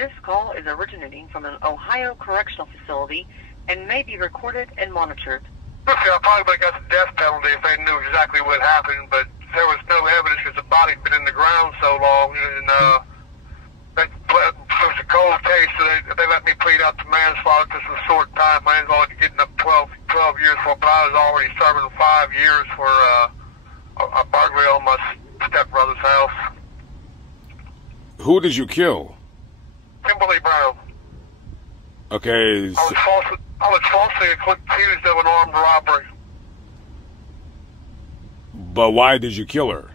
This call is originating from an Ohio correctional facility and may be recorded and monitored. I probably would have got the death penalty if they knew exactly what happened, but there was no evidence because the body had been in the ground so long, and it was a cold case, so they let me plead out to manslaughter just a short time. Manslaughter getting up 12 years for, but I was already serving 5 years for a burglary on my stepbrother's house. Who did you kill? Kimberly Brown. Okay. I was falsely accused of an armed robbery. But why did you kill her?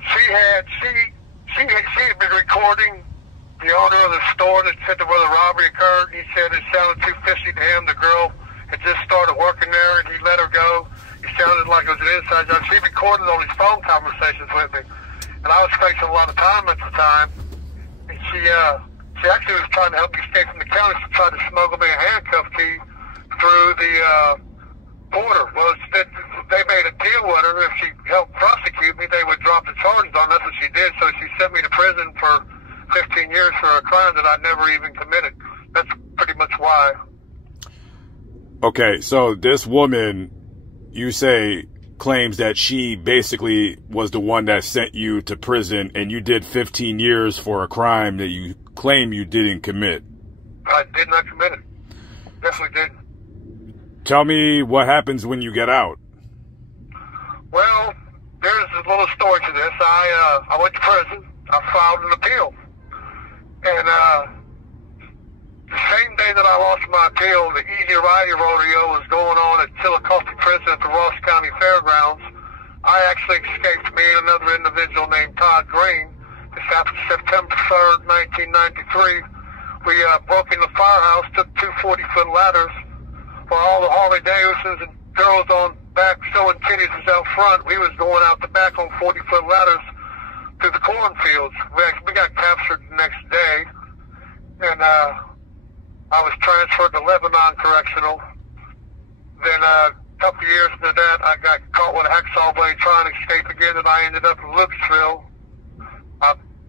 She had been recording the owner of the store that said where the robbery occurred. He said it sounded too fishy to him. The girl had just started working there, and he let her go. It sounded like it was an inside job. She recorded all these phone conversations with me. And I was facing a lot of time at the time, and she actually was trying to help me escape from the county. She tried to smuggle me a handcuff key through the border. Well, they made a deal with her. If she helped prosecute me, they would drop the charges on. That's what she did. So she sent me to prison for 15 years for a crime that I never even committed. That's pretty much why. Okay, so this woman, you say, claims that she basically was the one that sent you to prison, and you did 15 years for a crime that you claim you didn't commit. I did not commit it. Definitely didn't. Tell me what happens when you get out. Well, there's a little story to this. I went to prison. I filed an appeal. And the same day that I lost my appeal, the Easy Rider Rodeo was going on at Chillicothe Prison at the Ross County Fairgrounds. I actually escaped, me and another individual named Todd Green. This happened September 3rd, 1993. We broke in the firehouse, took two 40-foot ladders while all the Harley Davidsons and girls on back showing titties was out front. We was going out the back on 40-foot ladders through the cornfields. We got captured the next day, and I was transferred to Lebanon Correctional. Then a couple of years into that, I got caught with a hacksaw blade trying to escape again, and I ended up in Lucasville.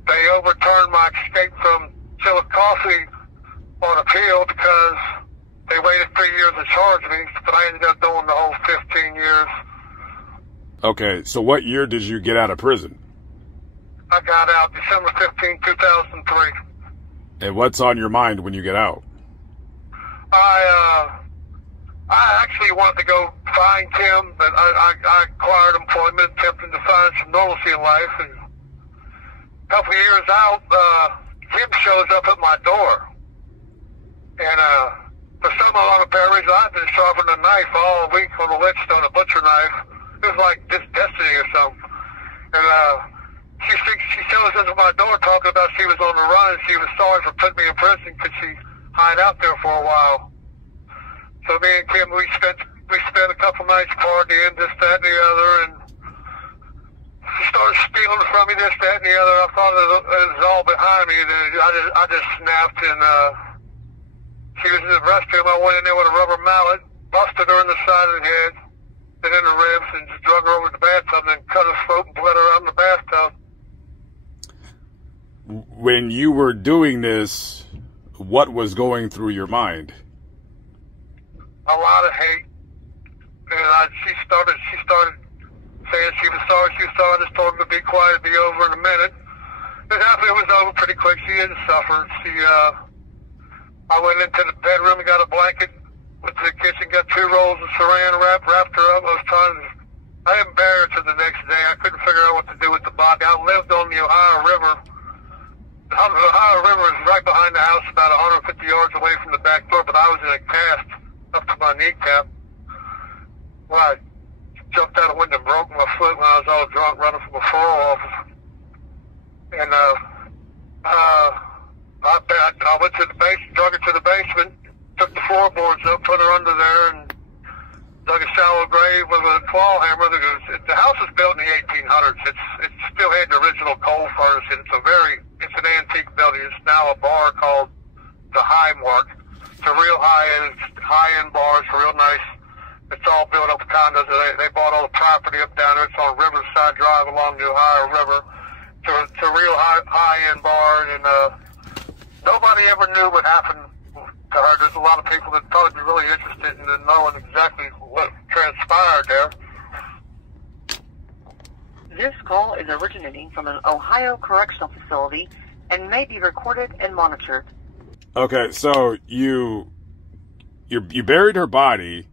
They overturned my escape from Chillicothe on appeal because they waited 3 years to charge me, but I ended up doing the whole 15 years. Okay, so what year did you get out of prison? I got out December 15, 2003. And what's on your mind when you get out? I actually wanted to go find Kim, but I acquired employment, attempting to find some normalcy in life. And a couple of years out, Kim shows up at my door. And for some apparent reason, I've been sharpening a knife all week on a whetstone, a butcher knife. It was like this destiny or something. And she shows up at my door talking about she was on the run and she was sorry for putting me in prison because she hide out there for a while. So me and Kim, we spent a couple nights partying, this, that, and the other, and she started stealing from me, this, that, and the other. I thought it was all behind me. I just snapped, and she was in the restroom. I went in there with a rubber mallet, busted her in the side of the head, and in the ribs, and just drug her over to the bathtub, and then cut her throat and bled her out in the bathtub. When you were doing this, what was going through your mind? A lot of hate. And she started saying she was sorry. She was sorry. I just told her to be quiet, be over in a minute. It was over pretty quick. She didn't suffer. I went into the bedroom and got a blanket, went to the kitchen, got 2 rolls of saran wrap, wrapped her up. I didn't bury her till the next day. I couldn't figure out what to do with the body. I lived on the Ohio River. The Ohio River is right behind the house, about 150 yards away from the back door, but I was in a cast up to my kneecap. Well, I jumped out a window and broke my foot when I was all drunk running from a parole office. And I went to the basement, drug her to the basement, took the floorboards up, put her under there, and dug a shallow grave with a claw hammer. The house was built in the 1800s. It still had the original coal furnace in it. It's an antique building. It's now a bar called the High Mark. It's a real high-end bar. It's real nice. It's all built up condos. They bought all the property up down there. It's on Riverside Drive along the Ohio River. It's a real high-end bar, and nobody ever knew what happened to her. There's a lot of people that probably be really interested in knowing exactly what transpired there. This call is originating from an Ohio correctional facility and may be recorded and monitored. Okay, so you buried her body.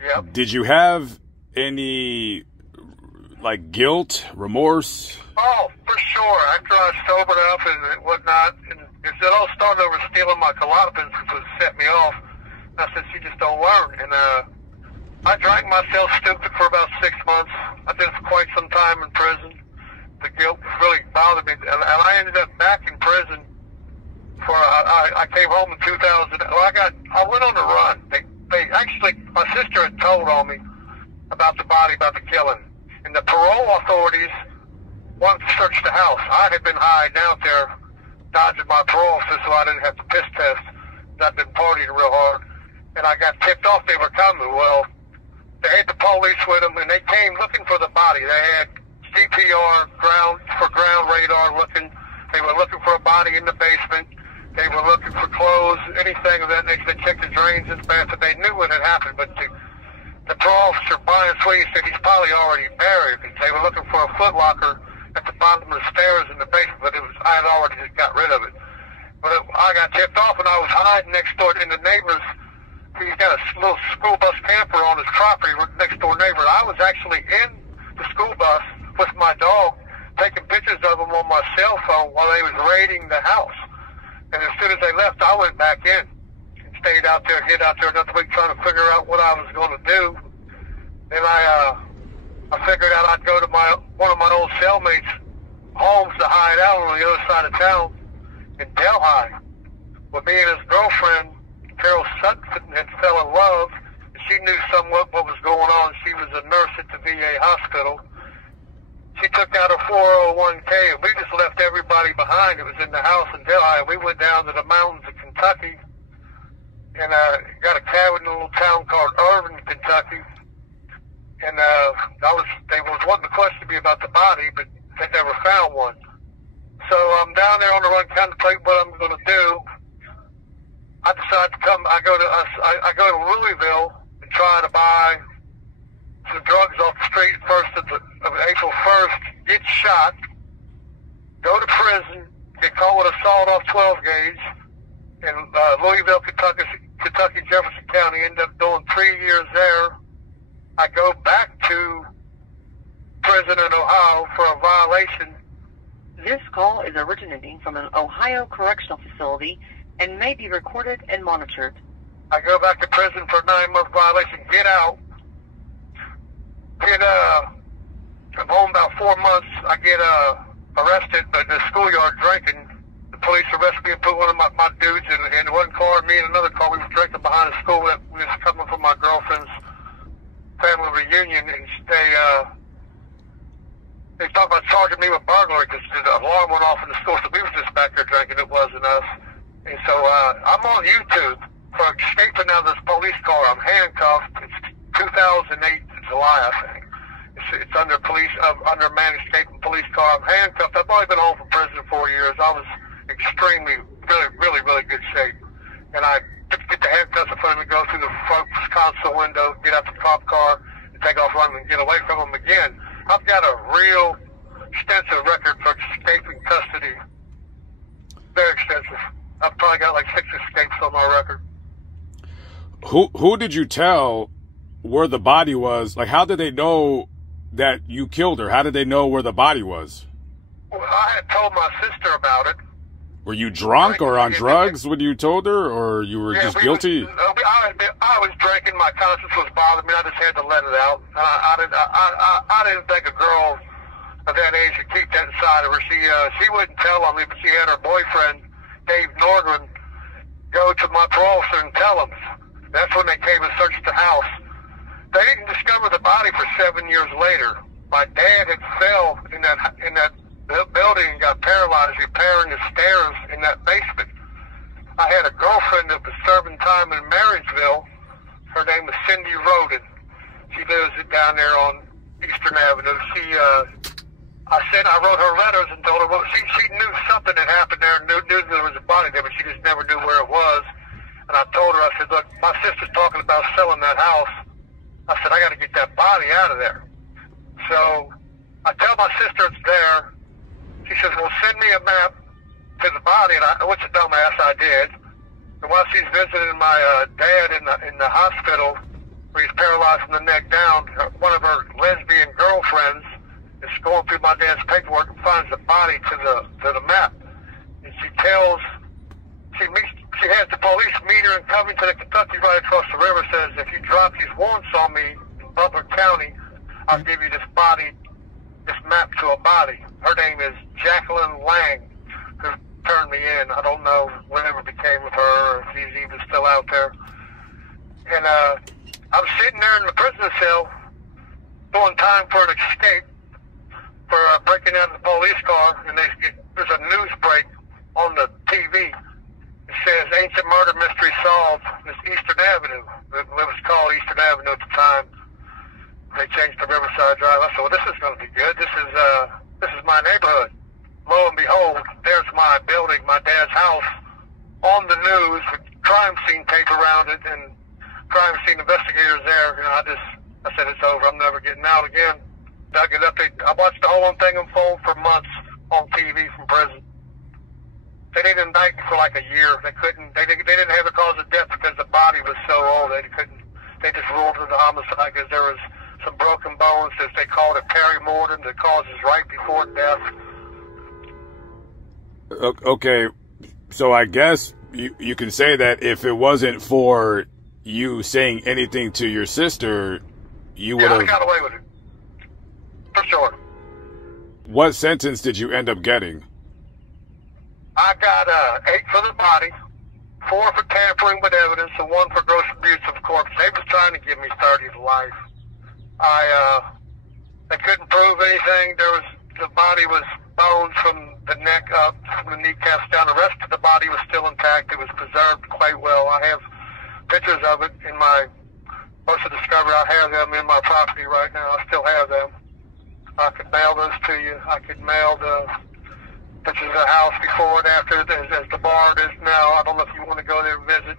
Yep. Did you have any, like, guilt, remorse? Oh, for sure. After I sobered up and whatnot, and it all started over stealing my Klonopins, which was set me off. I said, you just don't learn. And I drank myself stupid for about 6 months. I did it for quite some time in prison. The guilt really bothered me. And I ended up back in prison for, I came home in 2000. I went on the run. They actually, my sister had told on me about the body, about the killing. And the parole authorities wanted to search the house. I had been hiding out there, dodging my parole officer so I didn't have to piss test. I'd been partying real hard. And I got tipped off they were coming. Well, they had the police with them, and they came looking for the body. They had CPR, ground radar looking. They were looking for a body in the basement. They were looking for clothes, anything of that nature. They checked the drains in the bathroom. They knew what had happened, but the parole officer, Brian Sweet, said he's probably already buried. They were looking for a foot locker at the bottom of the stairs in the basement, but I had already just got rid of it. But I got tipped off, and I was hiding next door in the neighbor's. He's got a little school bus camper on his property, next door neighbor. I was actually in the school bus with my dog, taking pictures of him on my cell phone while they was raiding the house. And as soon as they left, I went back in and stayed out there, hid out there another week trying to figure out what I was going to do. Then I figured out I'd go to one of my old cellmates' homes to hide out on the other side of town in Delhi. Well, me and his girlfriend, Carol Sutton, had fell in love. She knew somewhat what was going on. She was a nurse at the VA hospital. She took out her 401k, and we just left everybody behind. It was in the house in Delhi. We went down to the mountains of Kentucky and got a cabin in a little town called Irving, Kentucky. And they was wanting to question me about the body, but they never found one. So I'm down there on the run, contemplating what I'm going to do. I decided to come. I go to Louisville and try to buy some drugs off the street of April 1st. Get shot, go to prison, get caught with assault off 12 gauge in Louisville, Kentucky, Jefferson County. End up doing 3 years there. I go back to prison in Ohio for a violation. This call is originating from an Ohio correctional facility and may be recorded and monitored. I go back to prison for a 9-month violation, get out, I'm home about 4 months, I get arrested in the schoolyard drinking. The police arrest me and put one of my dudes in one car, me and another car. We were drinking behind the school. We was coming from my girlfriend's family reunion, and they talked about charging me with burglary because the alarm went off in the school, so we was just back there drinking. It wasn't us. And so I'm on YouTube for escaping out of this police car. I'm handcuffed. It's 2008 July, I think. It's under under man escaping police car. I'm handcuffed. I've only been home from prison 4 years. I was extremely, really good shape. And I get the handcuffs in front of me, go through the front console window, get out the cop car, and take off running and get away from them again. I've got a real extensive record for escaping custody. Very extensive. I've probably got like 6 escapes on my record. Who did you tell where the body was? Like, how did they know that you killed her? How did they know where the body was? Well, I had told my sister about it. Were you drunk or on drugs when you told her, or you were just guilty? I was drinking. My conscience was bothering me. I just had to let it out. I didn't think a girl of that age should keep that inside of her. She wouldn't tell on me, but she had her boyfriend, Dave Nordgren, go to my parole officer and tell him. That's when they came and searched the house. They didn't discover the body for 7 years later. My dad had fell in that building and got paralyzed repairing the stairs in that basement. I had a girlfriend that was serving time in Marysville. Her name was Cindy Roden. She lives down there on Eastern Avenue. I wrote her letters and told her, well, she knew something had happened there, knew there was a body there, but she just never knew where it was. And I told her, I said, look, my sister's talking about selling that house. I said, I got to get that body out of there. So I tell my sister it's there. She says, well, send me a map to the body, and which a dumbass I did. And while she's visiting my dad in the hospital, where he's paralyzed from the neck down, one of her lesbian girlfriends is going through my dad's paperwork and finds the body to the map. And she has the police meet her in Covington, Kentucky, right across the river, says, if you drop these warrants on me in Butler County, I'll give you this map to a body. Her name is Jacqueline Lang, who turned me in. I don't know whatever became of her, or if he's even still out there. And I'm sitting there in the prison cell doing time for an escape for breaking out of the police car, and there's a news break on the TV. It says, ancient murder mystery solved. It's Eastern Avenue. It was called Eastern Avenue at the time. They changed to Riverside Drive. I said, well, this is going to be good. This is my neighborhood. Lo and behold, there's my building, my dad's house, on the news with crime scene tape around it and crime scene investigators there. You know, I said, it's over. I'm never getting out again. Dug it up. I watched the whole thing unfold for months on TV from prison. They didn't indict me for like a year. They didn't have a cause of death because the body was so old. They just ruled it a homicide because there was some broken bones, as they called it, perimortem, the causes right before death. Okay, so I guess you can say that if it wasn't for you saying anything to your sister, you would have... I got away with it. For sure. What sentence did you end up getting? I got 8 for the body, 4 for tampering with evidence, and 1 for gross abuse of corpse. They was trying to give me 30 to life. They couldn't prove anything. The body was bones from the neck up, from the kneecaps down. The rest of the body was still intact. It was preserved quite well. I have pictures of it in my most of the discovery. I have them in my property right now. I still have them. I could mail those to you. I could mail the pictures of the house before and after, as the barn is now. I don't know if you want to go there and visit,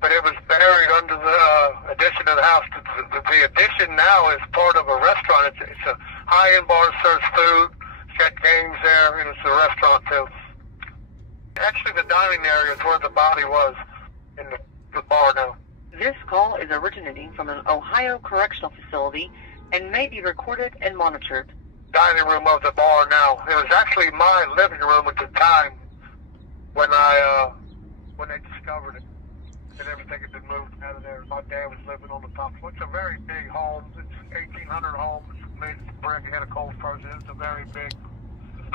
but it was buried under the addition of the house. The addition now is part of a restaurant. It's a high-end bar that serves food. It's got games there, and it's a restaurant too. Actually, the dining area is where the body was in the bar now. This call is originating from an Ohio correctional facility and may be recorded and monitored. Dining room of the bar now. It was actually my living room at the time when they discovered it, and everything had been moved out of there. My dad was living on the top floor. It's a very big home. It's 1,800 homes. It's made of brick. It had a cold frozen. It's a very big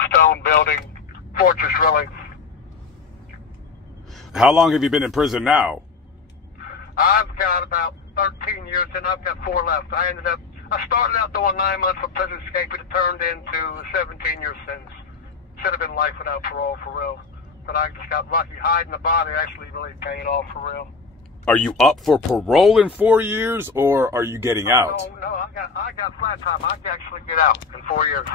stone building, fortress, really. How long have you been in prison now? I've got about 13 years, and I've got 4 left. I started out doing 9 months for prison escape, but it turned into a 17-year sentence. Should have been life without parole, for real. But I just got lucky. Hiding the body actually really paid off, for real. Are you up for parole in 4 years, or are you getting out? No, I got flat time. I can actually get out in 4 years.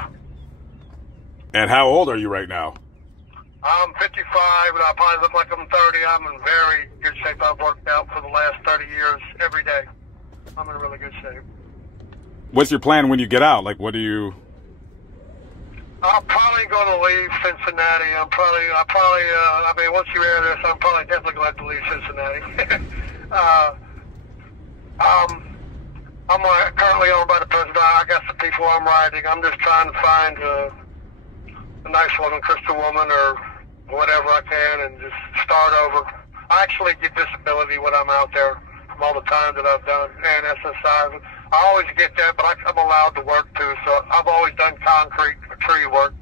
And how old are you right now? I'm 55, and I probably look like I'm 30. I'm in very good shape. I've worked out for the last 30 years every day. I'm in really good shape. What's your plan when you get out? Like, what do you... I'm probably going to leave Cincinnati. I mean, once you air this, I'm probably definitely going to have to leave Cincinnati. I'm currently owned by the president. I got some people I'm riding. I'm just trying to find a nice woman, Christian woman, or whatever I can, and just start over. I actually get disability when I'm out there from all the time that I've done, and SSI. I always get that, but I'm allowed to work too, so I've always done concrete or tree work.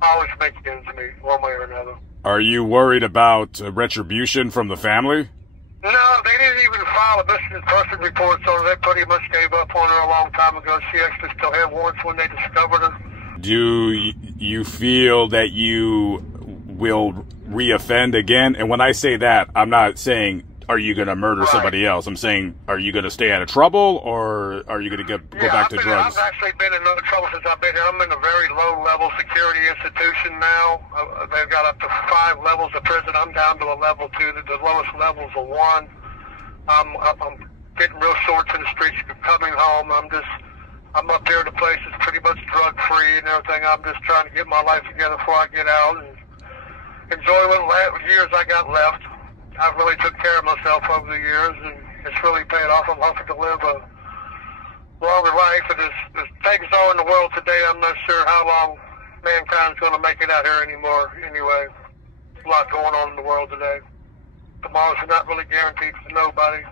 I always make ends meet one way or another. Are you worried about retribution from the family? No, they didn't even file a missing person report, so they pretty much gave up on her a long time ago. She actually still had warrants when they discovered her. Do you feel that you will reoffend again? And when I say that, I'm not saying are you going to murder Right. somebody else? I'm saying, are you going to stay out of trouble, or are you going to go back to drugs? I've actually been in no trouble since I've been here. I'm in a very low-level security institution now. They've got up to 5 levels of prison. I'm down to a level 2. The lowest level's a 1. I'm getting real shorts in the streets coming home. I'm up here at a place that's pretty much drug-free and everything. I'm just trying to get my life together before I get out and enjoy what years I got left. I've really took care of myself over the years, and it's really paid off. I'm hoping to live a longer life. And there's things are in the world today. I'm not sure how long mankind's going to make it out here anymore. Anyway, a lot going on in the world today. Tomorrow's not really guaranteed for nobody.